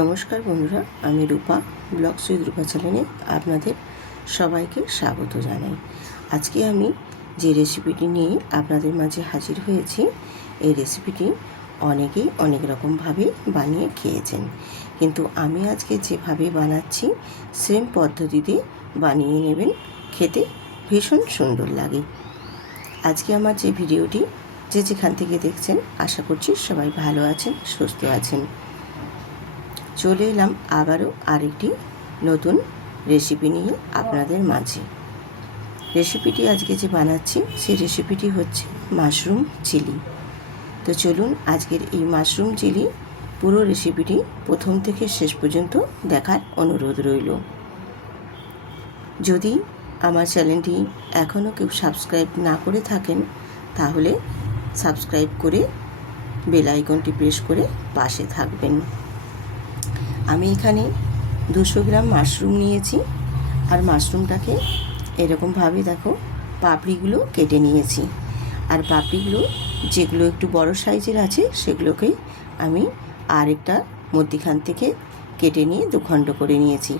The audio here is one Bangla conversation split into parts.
নমস্কার বন্ধুরা, আমি রূপা ব্লগস উইথ রূপা চ্যানেলে আপনাদের সবাইকে স্বাগত জানাই। আজকে আমি যে রেসিপিটি নিয়ে আপনাদের মাঝে হাজির হয়েছি, এই রেসিপিটি অনেকেই অনেক রকমভাবে বানিয়ে খেয়েছেন, কিন্তু আমি আজকে যেভাবে বানাচ্ছি সেম পদ্ধতিতে বানিয়ে নেবেন, খেতে ভীষণ সুন্দর লাগে। আজকে আমার যে ভিডিওটি যে যেখান থেকে দেখছেন, আশা করছি সবাই ভালো আছেন, সুস্থ আছেন। চলে এলাম আবারও আরেকটি নতুন রেসিপি নিয়ে আপনাদের মাঝে। রেসিপিটি আজকে যে বানাচ্ছি সেই রেসিপিটি হচ্ছে মাশরুম চিলি। তো চলুন আজকের এই মাশরুম চিলি পুরো রেসিপিটি প্রথম থেকে শেষ পর্যন্ত দেখার অনুরোধ রইল। যদি আমার চ্যানেলটি এখনও কেউ সাবস্ক্রাইব না করে থাকেন, তাহলে সাবস্ক্রাইব করে বেল আইকনটি প্রেস করে পাশে থাকবেন। আমি এখানে 200 গ্রাম মাশরুম নিয়েছি, আর মাশরুমটাকে এরকমভাবে দেখো পাপড়িগুলো কেটে নিয়েছি। আর পাপড়িগুলো যেগুলো একটু বড় সাইজের আছে সেগুলোকে আমি আরেকটা মধ্যিখান থেকে কেটে নিয়ে দুখণ্ড করে নিয়েছি।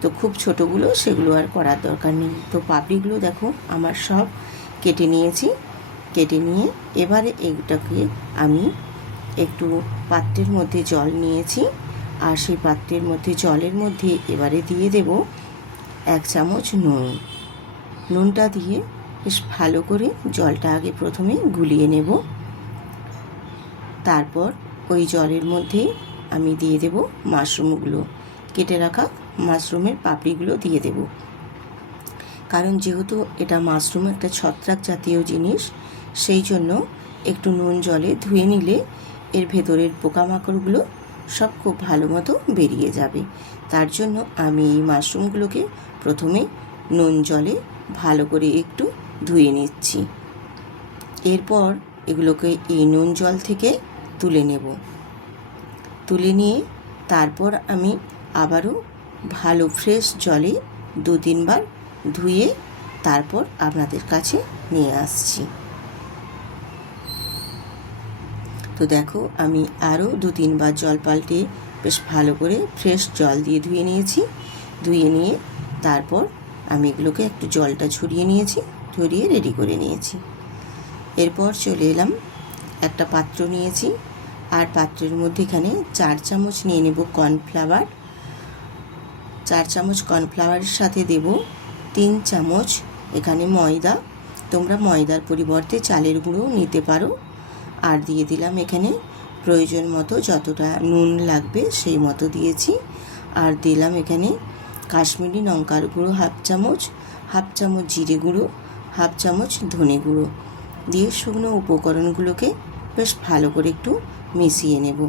তো খুব ছোটোগুলো সেগুলো আর করার দরকার নেই। তো পাপড়িগুলো দেখো আমার সব কেটে নিয়েছি। কেটে নিয়ে এবারে এইটাকে আমি একটু পাত্রের মধ্যে জল নিয়েছি, আর সেই পাত্রের মধ্যে জলের মধ্যে এবারে দিয়ে দেব 1 চামচ নুন। নুনটা দিয়ে বেশ ভালো করে জলটা আগে প্রথমে গুলিয়ে নেব। তারপর ওই জলের মধ্যে আমি দিয়ে দেব মাশরুমগুলো, কেটে রাখা মাশরুমের পাপড়িগুলো দিয়ে দেব। কারণ যেহেতু এটা মাশরুম একটা ছত্রাক জাতীয় জিনিস, সেই জন্য একটু নুন জলে ধুয়ে নিলে এর ভেতরের পোকামাকড়গুলো সব খুব ভালো মতো বেরিয়ে যাবে। তার জন্য আমি এই মাশরুমগুলোকে প্রথমে নুন জলে ভালো করে একটু ধুয়ে নিচ্ছি। এরপর এগুলোকে এই নুন জল থেকে তুলে নেব। তুলে নিয়ে তারপর আমি আবারও ভালো ফ্রেশ জলে 2-3 বার ধুয়ে তারপর আপনাদের কাছে নিয়ে আসছি। তো দেখো আমি আরও 2-3 বার জল পাল্টে বেশ ভালো করে ফ্রেশ জল দিয়ে ধুয়ে নিয়েছি। ধুয়ে নিয়ে তারপর আমি এগুলোকে একটু জলটা ঝরিয়ে নিয়েছি, ঝরিয়ে রেডি করে নিয়েছি। এরপর চলে এলাম, একটা পাত্র নিয়েছি, আর পাত্রের মধ্যে এখানে 4 চামচ নিয়ে নেব কর্নফ্লাওয়ার। 4 চামচ কর্নফ্লাওয়ারের সাথে দেব 3 চামচ এখানে ময়দা। তোমরা ময়দার পরিবর্তে চালের গুঁড়োও নিতে পারো। আর দিয়ে দিলাম এখানে প্রয়োজন মতো যতটা নুন লাগবে সেই মতো দিয়েছি। আর দিলাম এখানে কাশ্মীরি লঙ্কার গুঁড়ো 1/2 চামচ, 1/2 চামচ জিরে গুঁড়ো, 1/2 চামচ ধনে গুঁড়ো দিয়ে শুকনো উপকরণগুলোকে বেশ ভালো করে একটু মিশিয়ে নেব।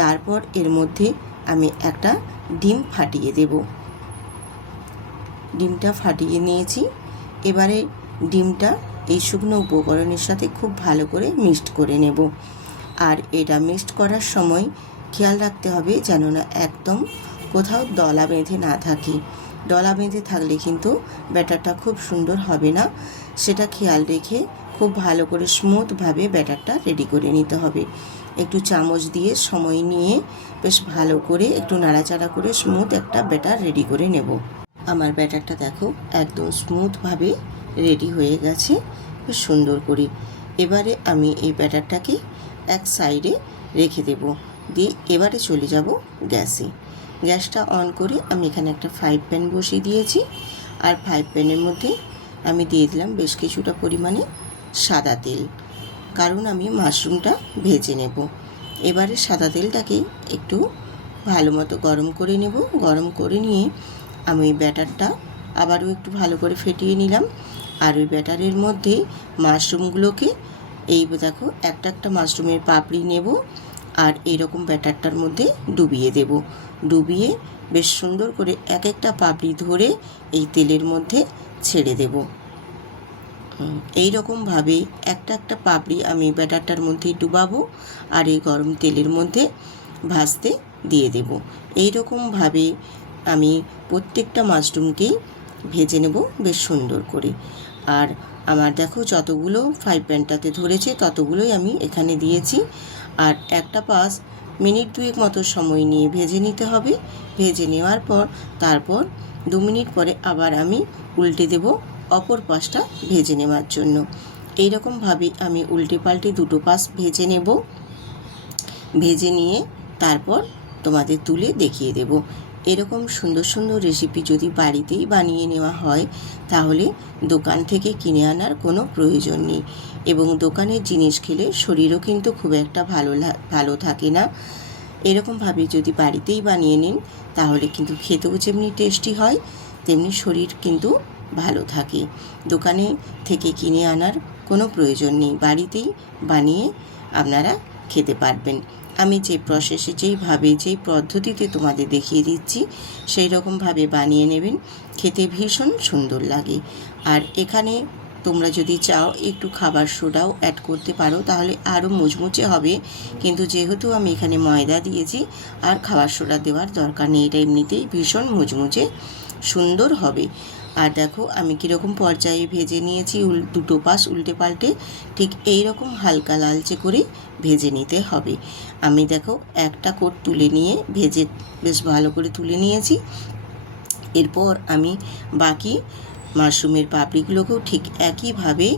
তারপর এর মধ্যে আমি একটা ডিম ফাটিয়ে দেব। ডিমটা ফাটিয়ে নিয়েছি। এবারে ডিমটা এই শুকনো উপকরণের সাথে খুব ভালো করে মিক্সড করে নেব। আর এটা মিক্সড করার সময় খেয়াল রাখতে হবে যেন না একদম কোথাও দলা বেঁধে না থাকে। দলা বেঁধে থাকলে কিন্তু ব্যাটারটা খুব সুন্দর হবে না। সেটা খেয়াল রেখে খুব ভালো করে স্মুথভাবে ব্যাটারটা রেডি করে নিতে হবে। একটু চামচ দিয়ে সময় নিয়ে বেশ ভালো করে একটু নাড়াচাড়া করে স্মুথ একটা ব্যাটার রেডি করে নেব। আমার ব্যাটারটা দেখো একদম স্মুথভাবে রেডি হয়ে গেছে বেশ সুন্দর করে। এবারে আমি এই ব্যাটারটাকে এক সাইডে রেখে দেব, দিয়ে এবারে চলে যাব গ্যাসে। গ্যাসটা অন করে আমি এখানে একটা ফ্রাই প্যান বসিয়ে দিয়েছি। আর ফ্রাই প্যানের মধ্যে আমি দিয়ে দিলাম বেশ কিছুটা পরিমাণে সাদা তেল, কারণ আমি মাশরুমটা ভেজে নেব। এবারে সাদা তেলটাকে একটু ভালো মতো গরম করে নেব। গরম করে নিয়ে আমি ওই ব্যাটারটা আবারও একটু ভালো করে ফেটিয়ে নিলাম। আর ওই ব্যাটারের মধ্যে মাশরুমগুলোকে এই দেখো একটা একটা মাশরুমের পাপড়ি নেব, আর এইরকম ব্যাটারটার মধ্যে ডুবিয়ে দেব। ডুবিয়ে বেশ সুন্দর করে এক একটা পাপড়ি ধরে এই তেলের মধ্যে ছেড়ে দেব। এই রকমভাবে একটা একটা পাপড়ি আমি ব্যাটারটার মধ্যে ডুবাবো, আর এই গরম তেলের মধ্যে ভাজতে দিয়ে দেব। এই রকমভাবে আমি প্রত্যেকটা মাশরুমকেই ভেজে নেব বেশ সুন্দর করে। আর আমার দেখো যতগুলো ফ্রাই প্যানটাতে ধরেছে ততগুলোই আমি এখানে দিয়েছি। আর একটা পাশ মিনিট 2 মতো সময় নিয়ে ভেজে নিতে হবে। ভেজে নেওয়ার পর তারপর 2 মিনিট পরে আবার আমি উল্টে দেব অপর পাশটা ভেজে নেওয়ার জন্য। এইরকমভাবে আমি উল্টে পাল্টে দুটো পাশ ভেজে নেব। ভেজে নিয়ে তারপর তোমাদের তুলে দেখিয়ে দেব। এরকম সুন্দর সুন্দর রেসিপি যদি বাড়িতেই বানিয়ে নেওয়া হয় তাহলে দোকান থেকে কিনে আনার কোনো প্রয়োজন নেই, এবং দোকানের জিনিস খেলে শরীরও কিন্তু খুব একটা ভালো থাকে না। এরকমভাবে যদি বাড়িতেই বানিয়ে নিন তাহলে কিন্তু খেতেও যেমনি টেস্টি হয় তেমনি শরীর কিন্তু ভালো থাকে। দোকানে থেকে কিনে আনার কোনো প্রয়োজন নেই, বাড়িতেই বানিয়ে আপনারা খেতে পারবেন। আমি যে প্রসেসে যেই পদ্ধতিতে তোমাদের দেখিয়ে দিচ্ছি সেই রকমভাবে বানিয়ে নেবেন, খেতে ভীষণ সুন্দর লাগে। আর এখানে তোমরা যদি চাও একটু খাবার সোডাও অ্যাড করতে পারো, তাহলে আরও মুচমুচে হবে, কিন্তু যেহেতু আমি এখানে ময়দা দিয়েছি আর খাবার সোডা দেওয়ার দরকার নেই, এটা এমনিতেই ভীষণ মুচমুচে সুন্দর হবে। আর দেখো আমি কীরকম পর্যায়ে ভেজে নিয়েছি, দুটো পাশ উল্টে পাল্টে ঠিক এই রকম হালকা লালচে করে ভেজে নিতে হবে। আমি দেখো একটা কোট তুলে নিয়ে ভেজে বেশ ভালো করে তুলে নিয়েছি। এরপর আমি বাকি মাশরুমের পাপড়িগুলোকেও ঠিক একইভাবে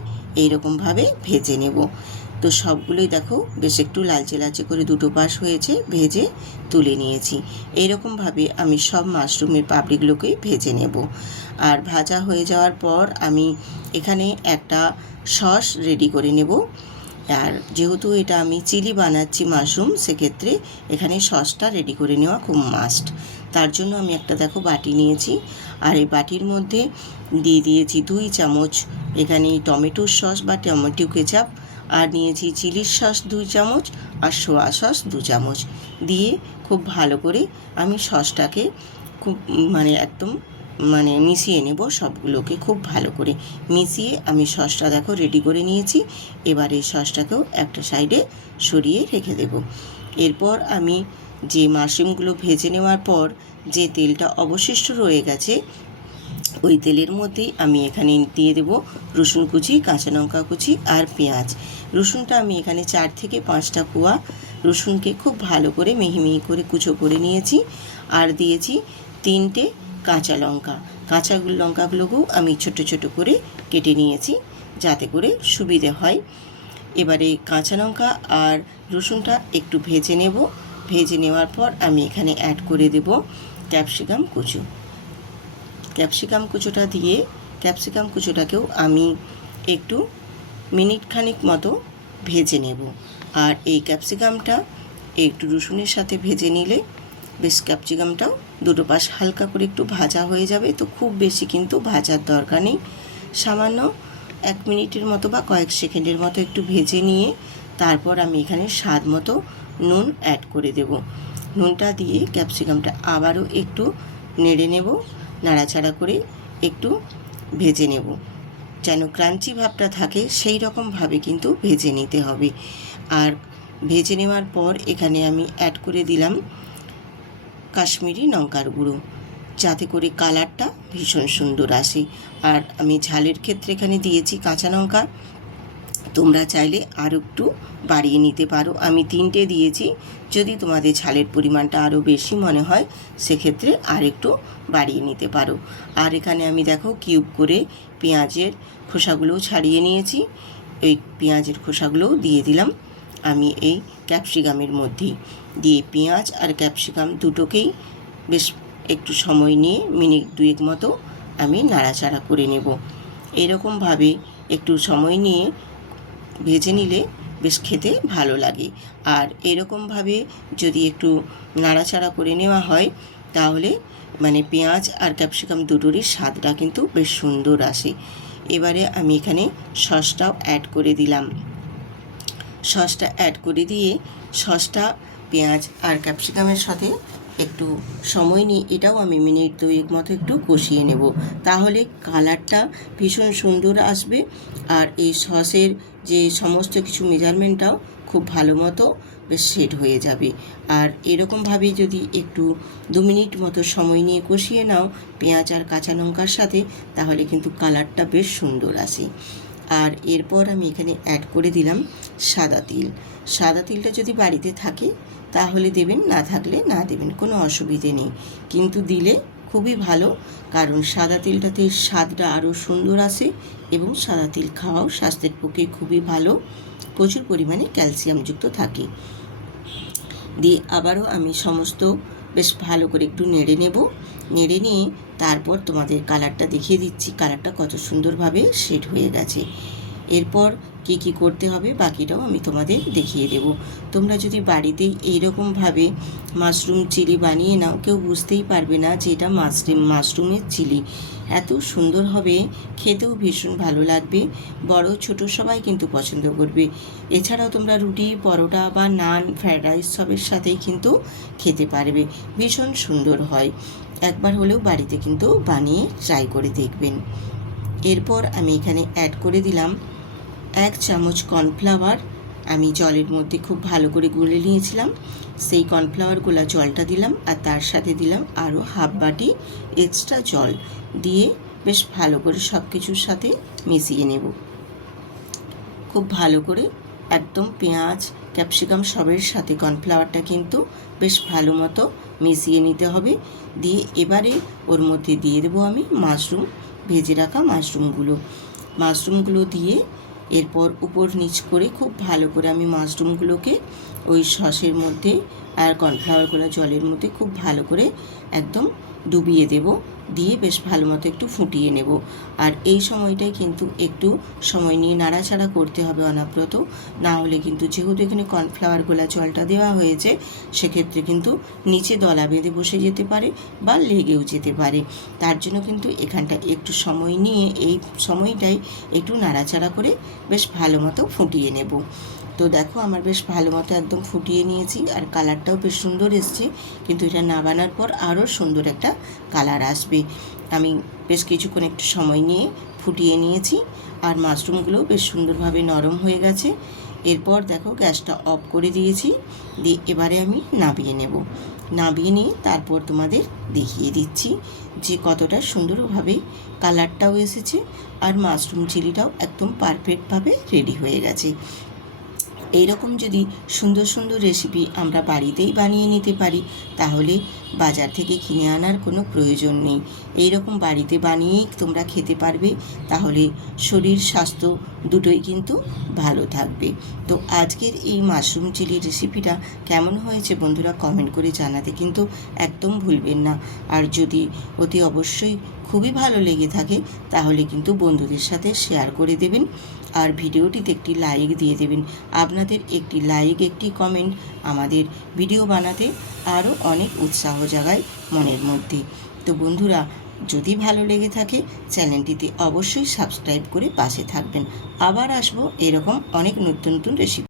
এইরকমভাবে ভেজে নেব। তো সবগুলোই দেখো বেশ একটু লালচে লালচে করে দুটো পাশ হয়েছে, ভেজে তুলে নিয়েছি। এইরকমভাবে আমি সব মাশরুমের পাপড়িগুলোকেই ভেজে নেব। আর ভাজা হয়ে যাওয়ার পর আমি এখানে একটা সস রেডি করে নেব। আর যেহেতু এটা আমি চিলি বানাচ্ছি মাশরুম, সেক্ষেত্রে এখানে সসটা রেডি করে নেওয়া খুব মাস্ট। তার জন্য আমি একটা দেখো বাটি নিয়েছি, আর এই বাটির মধ্যে দিয়ে দিয়েছি 2 চামচ এখানে টমেটোর সস বা টমেটো কেচাপ, আর নিয়েছি চিলির সস 2 চামচ আর সোয়া সস 2 চামচ দিয়ে খুব ভালো করে আমি সসটাকে খুব একদম মিশিয়ে নেব। সবগুলোকে খুব ভালো করে মিশিয়ে আমি সসটা দেখো রেডি করে নিয়েছি। এবার এই সসটাকেও একটা সাইডে সরিয়ে রেখে দেব। এরপর আমি যে মাশরুমগুলো ভেজে নেওয়ার পর যে তেলটা অবশিষ্ট রয়ে গেছে ওই তেলের মধ্যেই আমি এখানে দিয়ে দেব রসুন কুচি, কাঁচা লঙ্কা কুচি আর পেঁয়াজ। রসুনটা আমি এখানে 4 থেকে 5টা কোয়া রসুনকে খুব ভালো করে মিহি মিহি করে কুচো করে নিয়েছি, আর দিয়েছি 3টে কাঁচা লঙ্কা। কাঁচা লঙ্কাগুলোকেও আমি ছোট ছোট করে কেটে নিয়েছি যাতে করে সুবিধে হয়। এবারে কাঁচা লঙ্কা আর রসুনটা একটু ভেজে নেব। ভেজে নেওয়ার পর আমি এখানে অ্যাড করে দেব ক্যাপসিকাম কুচো। ক্যাপসিকাম কুচোটা দিয়ে ক্যাপসিকাম কুচোটাকেও আমি একটু মিনিট খানিক মতো ভেজে নেব। আর এই ক্যাপসিকামটা একটু রসুনের সাথে ভেজে নিলে বেশ ক্যাপসিকামটাও দুটো পাশ হালকা করে একটু ভাজা হয়ে যাবে। তো খুব বেশি কিন্তু ভাজার দরকার নেই, সামান্য 1 মিনিটের মতো বা কয়েক সেকেন্ডের মতো একটু ভেজে নিয়ে তারপর আমি এখানে স্বাদ মতো নুন অ্যাড করে দেব। নুনটা দিয়ে ক্যাপসিকামটা আবারও একটু নেড়ে নেব, নাড়াচাড়া করে একটু ভেজে নেব, যেন ক্রাঞ্চি ভাবটা থাকে সেই রকমভাবে কিন্তু ভেজে নিতে হবে। আর ভেজে নেওয়ার পর এখানে আমি অ্যাড করে দিলাম কাশ্মীরি লঙ্কার গুঁড়ো, যাতে করে কালারটা ভীষণ সুন্দর আসে। আর আমি ঝালের ক্ষেত্রে এখানে দিয়েছি কাঁচা লঙ্কা, তোমরা চাইলে আরও একটু বাড়িয়ে নিতে পারো। আমি 3টে দিয়েছি, যদি তোমাদের ঝালের পরিমাণটা আরও বেশি মনে হয় সেক্ষেত্রে আর একটু বাড়িয়ে নিতে পারো। আর এখানে আমি দেখো কিউব করে পেঁয়াজের খোসাগুলোও ছাড়িয়ে নিয়েছি, এই পেঁয়াজের খোসাগুলোও দিয়ে দিলাম আমি এই ক্যাপসিকামের মধ্যেই। দিয়ে পেঁয়াজ আর ক্যাপসিকাম দুটোকেই বেশ একটু সময় নিয়ে মিনিট 2 মতো আমি নাড়াচাড়া করে নেব। এরকমভাবে একটু সময় নিয়ে ভেজে নিলে বেশ খেতে ভালো লাগে। আর এরকমভাবে যদি একটু নাড়াচাড়া করে নেওয়া হয় তাহলে পেঁয়াজ আর ক্যাপসিকাম দুটোরই স্বাদটা কিন্তু বেশ সুন্দর আসে। এবারে আমি এখানে সসটাও অ্যাড করে দিলাম। সসটা অ্যাড করে দিয়ে সসটা পেঁয়াজ আর ক্যাপসিকামের সাথে একটু সময় নিয়ে এটাও আমি মিনিট 2 মতো একটু কষিয়ে নেব, তাহলে কালারটা ভীষণ সুন্দর আসবে। আর এই সসের যে সমস্ত কিছু মেজারমেন্টটাও খুব ভালো মতো বেশ সেট হয়ে যাবে। আর এরকমভাবে যদি একটু 2 মিনিট মতো সময় নিয়ে কষিয়ে নাও পেঁয়াজ আর কাঁচা লঙ্কার সাথে, তাহলে কিন্তু কালারটা বেশ সুন্দর আসে। আর এরপর আমি এখানে অ্যাড করে দিলাম সাদা তিল। সাদা তিলটা যদি বাড়িতে থাকে তাহলে দেবেন, না থাকলে না দেবেন, কোনো অসুবিধে নেই। কিন্তু দিলে খুবই ভালো, কারণ সাদা তিলটাতে স্বাদটা আরও সুন্দর আসে এবং সাদা তিল খাওয়াও স্বাস্থ্যের পক্ষে খুবই ভালো, প্রচুর পরিমাণে ক্যালসিয়ামযুক্ত থাকে। দিয়ে আবারও আমি সমস্ত বেশ ভালো করে একটু নেড়ে নেব। নেড়ে নিয়ে তারপর তোমাদের কালারটা দেখিয়ে দিচ্ছি, কালারটা কত সুন্দরভাবে শেড হয়ে গেছে। এরপর কি কি করতে হবে বাকিটাও আমি তোমাদের দেখিয়ে দেব। তোমরা যদি বাড়িতেই এইরকমভাবে মাশরুম চিলি বানিয়ে নাও, কেউ বুঝতেই পারবে না যে এটা মাশরুমের চিলি। এত সুন্দর হবে, খেতেও ভীষণ ভালো লাগবে, বড় ছোট সবাই কিন্তু পছন্দ করবে। এছাড়াও তোমরা রুটি, পরোটা বা নান, ফ্রায়েড রাইস সবের সাথেই কিন্তু খেতে পারবে, ভীষণ সুন্দর হয়। একবার হলেও বাড়িতে কিন্তু বানিয়ে ট্রাই করে দেখবেন। এরপর আমি এখানে অ্যাড করে দিলাম 1 চামচ কর্নফ্লাওয়ার। আমি জলের মধ্যে খুব ভালো করে গুলে নিয়েছিলাম, সেই কর্নফ্লাওয়ার গোলা জলটা দিলাম, আর তার সাথে দিলাম আরও হাফ বাটি এক্সট্রা জল দিয়ে বেশ ভালো করে সব কিছুর সাথে মিশিয়ে নেব। খুব ভালো করে একদম পেঁয়াজ, ক্যাপসিকাম সবের সাথে কর্নফ্লাওয়ারটা কিন্তু বেশ ভালো মতো মিশিয়ে নিতে হবে। দিয়ে এবারে ওর মধ্যে দিয়ে দেবো আমি মাশরুম, ভেজে রাখা মাশরুমগুলো দিয়ে এরপর উপর নিচ করে খুব ভালো করে আমি মাশরুমগুলোকে ওই সসের মধ্যে আর কর্নফ্লাওয়ারগুলো জলের মধ্যে খুব ভালো করে একদম ডুবিয়ে দেব। দিয়ে বেশ ভালো মতো একটু ফুটিয়ে নেব। আর এই সময়টায় কিন্তু একটু সময় নিয়ে নাড়াচাড়া করতে হবে অনবরত, না হলে কিন্তু যেহেতু এখানে কর্নফ্লাওয়ার গোলা জলটা দেওয়া হয়েছে, সেক্ষেত্রে কিন্তু নিচে দলা বেঁধে বসে যেতে পারে বা লেগেও যেতে পারে। তার জন্য কিন্তু এখানটা একটু সময় নিয়ে এই সময়টায় একটু নাড়াচাড়া করে বেশ ভালো মতো ফুটিয়ে নেব। তো দেখো আমার বেশ ভালো মতো একদম ফুটিয়ে নিয়েছি, আর কালারটাও বেশ সুন্দর এসছে, কিন্তু এটা নাবানোর পর আরও সুন্দর একটা কালার আসবে। আমি বেশ কিছুক্ষণ একটু সময় নিয়ে ফুটিয়ে নিয়েছি, আর মাশরুমগুলোও বেশ সুন্দরভাবে নরম হয়ে গেছে। এরপর দেখো গ্যাসটা অফ করে দিয়েছি। দিয়ে এবারে আমি নামিয়ে নেব। নামিয়ে নিয়ে তারপর তোমাদের দেখিয়ে দিচ্ছি যে কতটা সুন্দরভাবে কালারটাও এসেছে, আর মাশরুম চিলিটাও একদম পারফেক্টভাবে রেডি হয়ে গেছে। এইরকম যদি সুন্দর সুন্দর রেসিপি আমরা বাড়িতেই বানিয়ে নিতে পারি, তাহলে বাজার থেকে কিনে আনার কোনো প্রয়োজন নেই। এইরকম বাড়িতে বানিয়েই তোমরা খেতে পারবে, তাহলে শরীর স্বাস্থ্য দুটোই কিন্তু ভালো থাকবে। তো আজকের এই মাশরুম চিলি রেসিপিটা কেমন হয়েছে বন্ধুরা কমেন্ট করে জানাতে কিন্তু একদম ভুলবেন না। আর যদি অতি অবশ্যই খুবই ভালো লেগে থাকে, তাহলে কিন্তু বন্ধুদের সাথে শেয়ার করে দেবেন, আর ভিডিওটিতে একটি লাইক দিয়ে দেবেন। আপনাদের একটি লাইক, একটি কমেন্ট আমাদের ভিডিও বানাতে আরও অনেক উৎসাহ জাগায় মনের মধ্যে। তো বন্ধুরা, যদি ভালো লেগে থাকে চ্যানেলটিতে অবশ্যই সাবস্ক্রাইব করে পাশে থাকবেন। আবার আসবো এরকম অনেক নতুন নতুন রেসিপি।